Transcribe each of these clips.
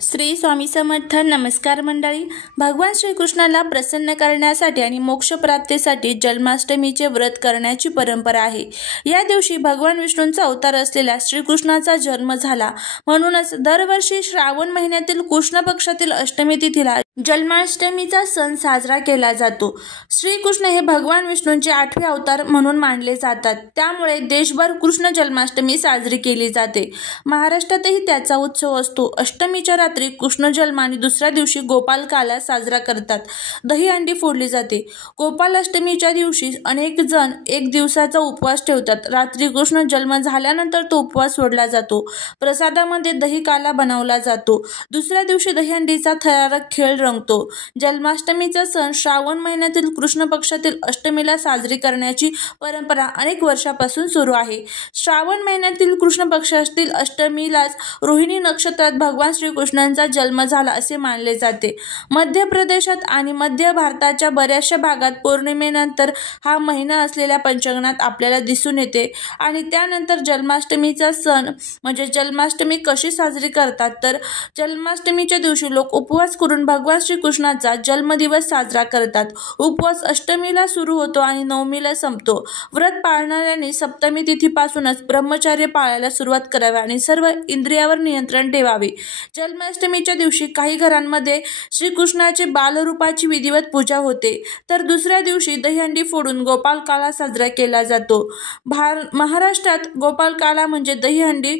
श्री स्वामी समर्थ. नमस्कार मंडळी. भगवान श्रीकृष्णाला प्रसन्न करण्यासाठी आणि मोक्ष प्राप्तीसाठी जन्माष्टमीचे व्रत करण्याची परंपरा आहे. या दिवशी भगवान विष्णूंचा अवतार असलेल्या श्रीकृष्णाचा जन्म झाला. म्हणूनच दरवर्षी श्रावण महिन्यातील कृष्ण पक्षातील अष्टमी तिथीला जन्माष्टमीचा सण साजरा केला जातो. श्रीकृष्ण हे भगवान विष्णूंचे 8वे अवतार म्हणून मानले जातात. त्यामुळे देशभर कृष्ण जन्माष्टमी साजरी केली जाते. महाराष्ट्रातही त्याचा उत्सव असतो. अष्टमीच्या रात्री कृष्ण जन्म आणि दुसऱ्या दिवशी गोपालकाला साजरा करतात. दहीहंडी फोडली जाते. गोपालाष्टमीच्या दिवशी अनेक जण 1 दिवसाचा उपवास ठेवतात. रात्री कृष्ण जन्म झाल्यानंतर तो उपवास सोडला जातो. प्रसादामध्ये दही काला बनवला जातो. दुसऱ्या दिवशी दहीहंडीचा थरारक खेळ रंगतो. जन्माष्टमीचा सण श्रावण महिन्यातील कृष्ण पक्षातील अष्टमीला साजरी करण्याची परंपरा अनेक वर्षापासून सुरू आहे. श्रावण महिन्यातील कृष्ण पक्षातील अष्टमीलाच रोहिणी नक्षत्रात भगवान श्रीकृष्णांचा जन्म झाला असे मानले जाते. मध्य प्रदेशात आणि मध्य भारताच्या बऱ्याचशा भागात पौर्णिमेनंतर हा महिना असलेल्या पंचांगणात आपल्याला दिसून येते. आणि त्यानंतर जन्माष्टमीचा सण म्हणजे जन्माष्टमी कशी साजरी करतात तर जन्माष्टमीच्या दिवशी लोक उपवास करून भगवान श्रीकृष्णाचा जन्मदिवस साजरा करतात. उपवास अष्टमीला सुरू होतो आणि नवमीला संपतो. व्रत पाळणाऱ्यांनी सप्तमी तिथीपासूनच ब्रह्मचर्य पाळायला सुरुवात करावी आणि सर्व इंद्रियावर नियंत्रण ठेवावे. जन्माष्टमीच्या दिवशी काही घरांमध्ये श्रीकृष्णाचे बालरूपाची विधिवत पूजा होते, तर दुसऱ्या दिवशी दहीहंडी फोडून गोपालकाला साजरा केला जातो. महाराष्ट्रात गोपालकाला म्हणजे दहीहंडी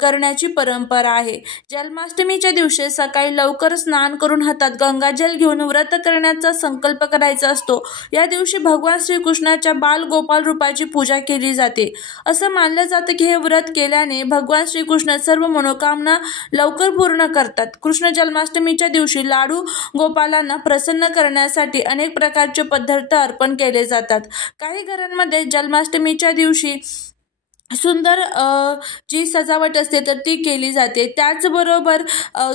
करण्याची परंपरा आहे. जन्माष्टमीच्या दिवशी सकाळी लवकर स्नान करून हातात गंगाजल घेऊन व्रत करण्याचा संकल्प करायचा असतो. या दिवशी भगवान श्रीकृष्णाच्या बाल गोपाल रूपाची पूजा केली जाते. असं मानलं जातं की हे व्रत केल्याने भगवान श्रीकृष्ण सर्व मनोकामना लवकर पूर्ण करतात. कृष्ण जन्माष्टमीच्या दिवशी लाडू गोपालांना प्रसन्न करण्यासाठी अनेक प्रकारचे पदार्थ अर्पण केले जातात. काही घरांमध्ये जन्माष्टमीच्या दिवशी सुंदर जी सजावट असते तर ती केली जाते. त्याचबरोबर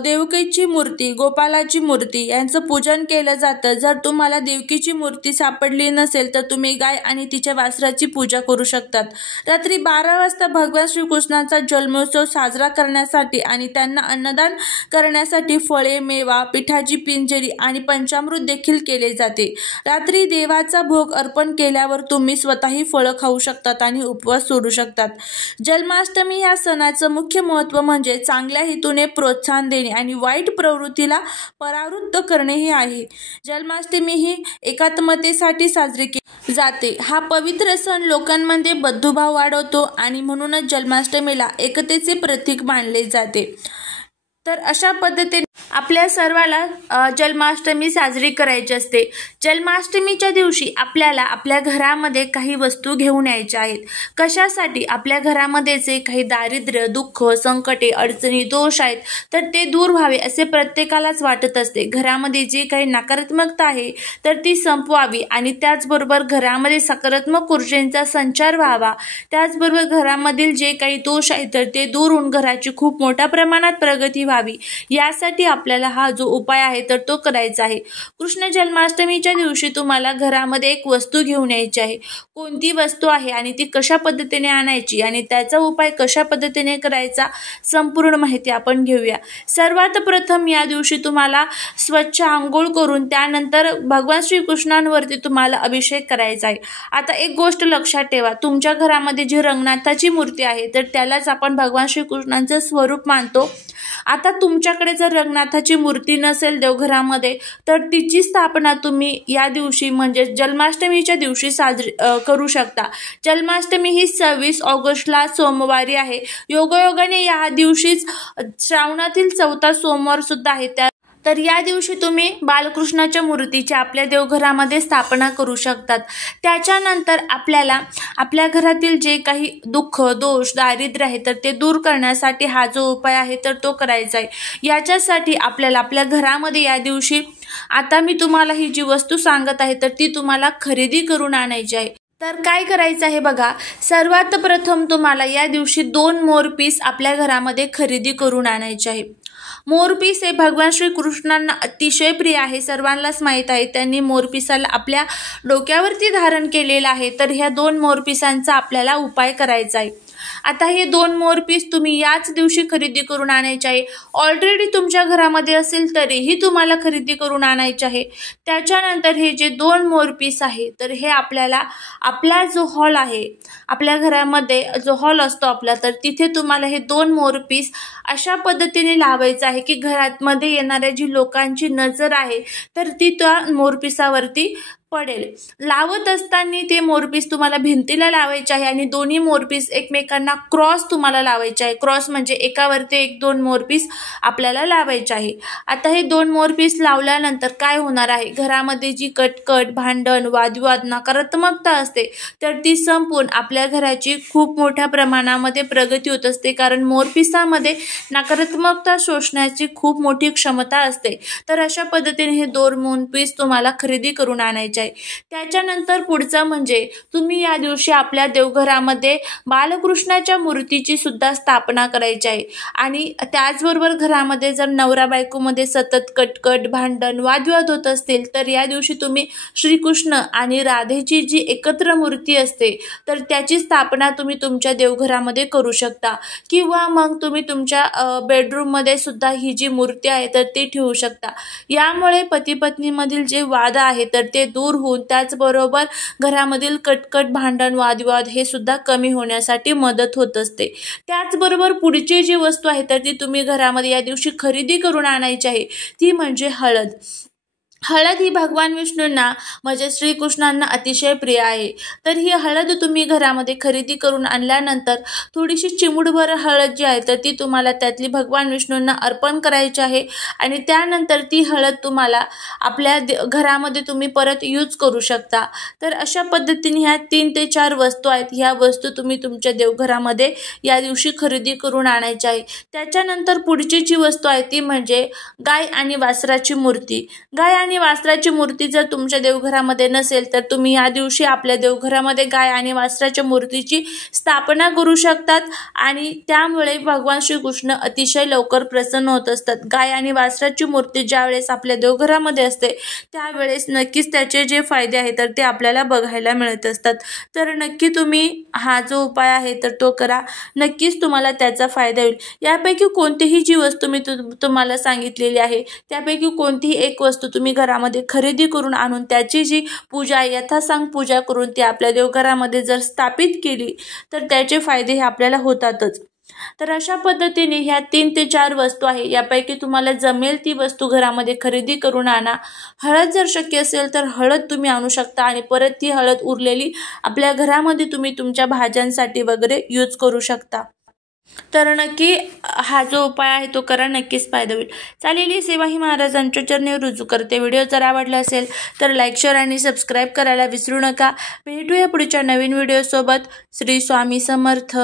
देवकीची मूर्ती, गोपालाची मूर्ती यांचं पूजन केलं जातं. जर तुम्हाला देवकीची मूर्ती सापडली नसेल तर तुम्ही गाय आणि तिच्या वासराची पूजा करू शकतात. रात्री 12 वाजता भगवान श्रीकृष्णाचा जन्मोत्सव साजरा करण्यासाठी आणि त्यांना अन्नदान करण्यासाठी फळे, मेवा, पिठाची पिंजरी आणि पंचामृत देखील केले जाते. रात्री देवाचा भोग अर्पण केल्यावर तुम्ही स्वतःही फळं खाऊ शकतात आणि उपवास सोडू शकतात. जन्माष्टमी या सणाचं मुख्य महत्त्व म्हणजे चांगल्या हेतूने प्रोत्साहन देणे आणि वाईट प्रवृत्तीला परावृत्त करणे हे आहे. जन्माष्टमी ही एकात्मतेसाठी साजरी केली जाते. हा पवित्र सण लोकांमध्ये बंधुभाव वाढवतो आणि म्हणूनच जन्माष्टमीला एकतेचे प्रतीक मानले जाते. तर अशा पद्धतीने आपल्या सर्वाला जन्माष्टमी साजरी करायची असते. जन्माष्टमीच्या दिवशी आपल्याला आपल्या घरामध्ये काही वस्तू घेऊन यायच्या आहेत. कशासाठी? आपल्या घरामध्ये जे काही दारिद्र्य, दुःख, संकटे, अडचणी, दोष आहेत तर ते दूर व्हावे असे प्रत्येकालाच वाटत असते. घरामध्ये जे काही नकारात्मकता आहे तर ती संपवावी आणि त्याचबरोबर घरामध्ये सकारात्मक ऊर्जेचा संचार व्हावा. त्याचबरोबर घरामधील जे काही दोष आहेत तर ते दूर होऊन घराची खूप मोठ्या प्रमाणात प्रगती व्हावी. यासाठी आपल्याला हा जो उपाय आहे तर तो करायचा आहे. कृष्ण जन्माष्टमीच्या दिवशी तुम्हाला घरामध्ये एक वस्तू घेऊन यायची आहे. कोणती वस्तू आहे आणि ती कशा पद्धतीने आणायची आणि त्याचा उपाय कशा पद्धतीने करायचा संपूर्ण माहिती आपण घेऊया. सर्वात प्रथम या दिवशी तुम्हाला स्वच्छ आंघोळ करून त्यानंतर भगवान श्रीकृष्णांवरती तुम्हाला अभिषेक करायचा आहे. आता एक गोष्ट लक्षात ठेवा, तुमच्या घरामध्ये जी रंगनाथाची मूर्ती आहे तर त्यालाच आपण भगवान श्रीकृष्णांचं स्वरूप मानतो. आता तुमच्याकडे जर रंगनाथाची मूर्ती नसेल देवघरामध्ये तर तिची स्थापना तुम्ही या दिवशी म्हणजे जन्माष्टमीच्या दिवशी साजरी करू शकता. जन्माष्टमी ही 26 ऑगस्टला सोमवारी आहे. योगायोगाने या दिवशीच श्रावणातील 4था सोमवार सुद्धा आहे. तर या दिवशी तुम्ही बालकृष्णाच्या मूर्तीची आपल्या देवघरामध्ये स्थापना करू शकतात. त्याच्यानंतर आपल्याला आपल्या घरातील जे काही दुःख, दोष, दारिद्र्य आहे तर ते दूर करण्यासाठी हा जो उपाय आहे तर तो करायचा आहे. याच्यासाठी आपल्याला आपल्या घरामध्ये या दिवशी आता मी तुम्हाला ही जी वस्तू सांगत आहे तर ती तुम्हाला खरेदी करून आणायची आहे. तर काय करायचं आहे बघा, सर्वात प्रथम तुम्हाला या दिवशी 2 मोरपीस आपल्या घरामध्ये खरेदी करून आणायचे आहे. मोरपीस हे भगवान श्रीकृष्णांना अतिशय प्रिय आहे. सर्वांनाच माहीत आहे त्यांनी मोरपिसाला आपल्या डोक्यावरती धारण केलेलं आहे. तर ह्या 2 मोरपिसांचा आपल्याला उपाय करायचा आहे. आता हे 2 मोरपीस तुम्ही याच दिवशी खरेदी करून आणायचे आहे. ऑलरेडी तुमच्या घरामध्ये असेल तरीही तुम्हाला खरेदी करून आणायचे आहे. त्याच्यानंतर हे जे 2 मोरपीस आहे तर हे आपल्याला आपला जो हॉल आहे, आपल्या घरामध्ये जो हॉल असतो आपला, तर तिथे तुम्हाला हे 2 मोरपीस अशा पद्धतीने लावायचं आहे की घरामध्ये येणाऱ्या जी लोकांची नजर आहे तर ती त्या मोरपिसावरती पडेल. लावत असताना ते मोरपीस तुम्हाला भिंतीला लावायचे आहे आणि दोन्ही मोरपीस एकमेकांना क्रॉस तुम्हाला लावायचे आहे. क्रॉस म्हणजे एकावरती 1-2 मोरपीस आपल्याला लावायचे आहे. आता हे 2 मोरपीस लावल्यानंतर काय होणार आहे, घरामध्ये जी कटकट, भांडण, वादविवाद, नकारात्मकता असते तर ती संपून आपल्या घराची खूप मोठ्या प्रमाणामध्ये प्रगती होत असते. कारण मोरपिसामध्ये नकारात्मकता शोषण्याची खूप मोठी क्षमता असते. तर अशा पद्धतीने हे 2 मोरपीस तुम्हाला खरेदी करून आणायचे. त्याच्यानंतर पुढचं म्हणजे तुम्ही या दिवशी आपल्या देवघरामध्ये बालकृष्णाच्या मूर्तीची सुद्धा स्थापना करायची आहे. आणि त्याचबरोबर घरामध्ये जर नवरा बायकोमध्ये सतत कटकट, भांडण, वादविवाद होत असतील तर या दिवशी तुम्ही श्रीकृष्ण आणि राधेची जी एकत्र मूर्ती असते तर त्याची स्थापना तुम्ही तुमच्या देवघरामध्ये करू शकता. किंवा मग तुम्ही तुमच्या बेडरूममध्ये सुद्धा ही जी मूर्ती आहे तर ती ठेवू शकता. यामुळे पती पत्नीमधील जे वाद आहे तर ते दूर होऊन त्याचबरोबर घरामधील कटकट, भांडण, वादविवाद हे सुद्धा कमी होण्यासाठी मदत होत असते. त्याचबरोबर पुढची जी वस्तू आहे तर ती तुम्ही घरामध्ये या दिवशी खरेदी करून आणायची आहे, ती म्हणजे हळद. हळद ही भगवान विष्णूंना म्हणजे श्रीकृष्णांना अतिशय प्रिय आहे. तर ही हळद तुम्ही घरामध्ये खरेदी करून आणल्यानंतर थोडीशी चिमूटभर हळद जी आहे तर ती तुम्हाला त्यातली भगवान विष्णूंना अर्पण करायची आहे. आणि त्यानंतर ती हळद तुम्हाला आपल्या घरामध्ये तुम्ही परत यूज करू शकता. तर अशा पद्धतीने ह्या 3 ते 4 वस्तू आहेत, ह्या वस्तू तुम्ही तुमच्या देवघरामध्ये या दिवशी खरेदी करून आणायच्या आहे. त्याच्यानंतर पुढची जी वस्तू आहे ती म्हणजे गाय आणि वासराची मूर्ती. गाय आणि वासराची मूर्ती जर तुमच्या देवघरामध्ये नसेल तर तुम्ही या दिवशी आपल्या देवघरामध्ये गाय आणि वासराच्या मूर्तीची स्थापना करू शकतात. आणि त्यामुळे भगवान श्रीकृष्ण अतिशय लवकर प्रसन्न होत असतात. गाय आणि वासराची मूर्ती ज्यावेळेस आपल्या देवघरामध्ये असते त्यावेळेस नक्कीच त्याचे जे फायदे आहेत तर ते आपल्याला बघायला मिळत असतात. तर नक्की तुम्ही हा जो उपाय आहे तर तो करा, नक्कीच तुम्हाला त्याचा फायदा होईल. यापैकी कोणतीही जी वस्तू मी तुम्हाला सांगितलेली आहे त्यापैकी कोणतीही एक वस्तू तुम्ही घरामध्ये खरेदी करून आणून त्याची जी पूजा यथासांग पूजा करून ती आपल्या देवघरामध्ये जर स्थापित केली तर त्याचे फायदे हे आपल्याला होतातच. तर अशा पद्धतीने ह्या 3 ते 4 वस्तू आहे, यापैकी तुम्हाला जमेल ती वस्तू घरामध्ये खरेदी करून आणा. हळद जर शक्य असेल तर हळद तुम्ही आणू शकता आणि परत ती हळद उरलेली आपल्या घरामध्ये तुम्ही तुमच्या भाज्यांसाठी वगैरे यूज करू शकता. तर नक्की हा जो उपाय आहे तो करा, नक्कीच फायदा होईल. चालेल, ही सेवा ही महाराजांच्या चरणी रुजू करते. व्हिडिओ जर आवडला असेल तर लाईक, शेअर आणि सबस्क्राईब करायला विसरू नका. भेटूया पुढच्या नवीन व्हिडिओसोबत. श्री स्वामी समर्थ.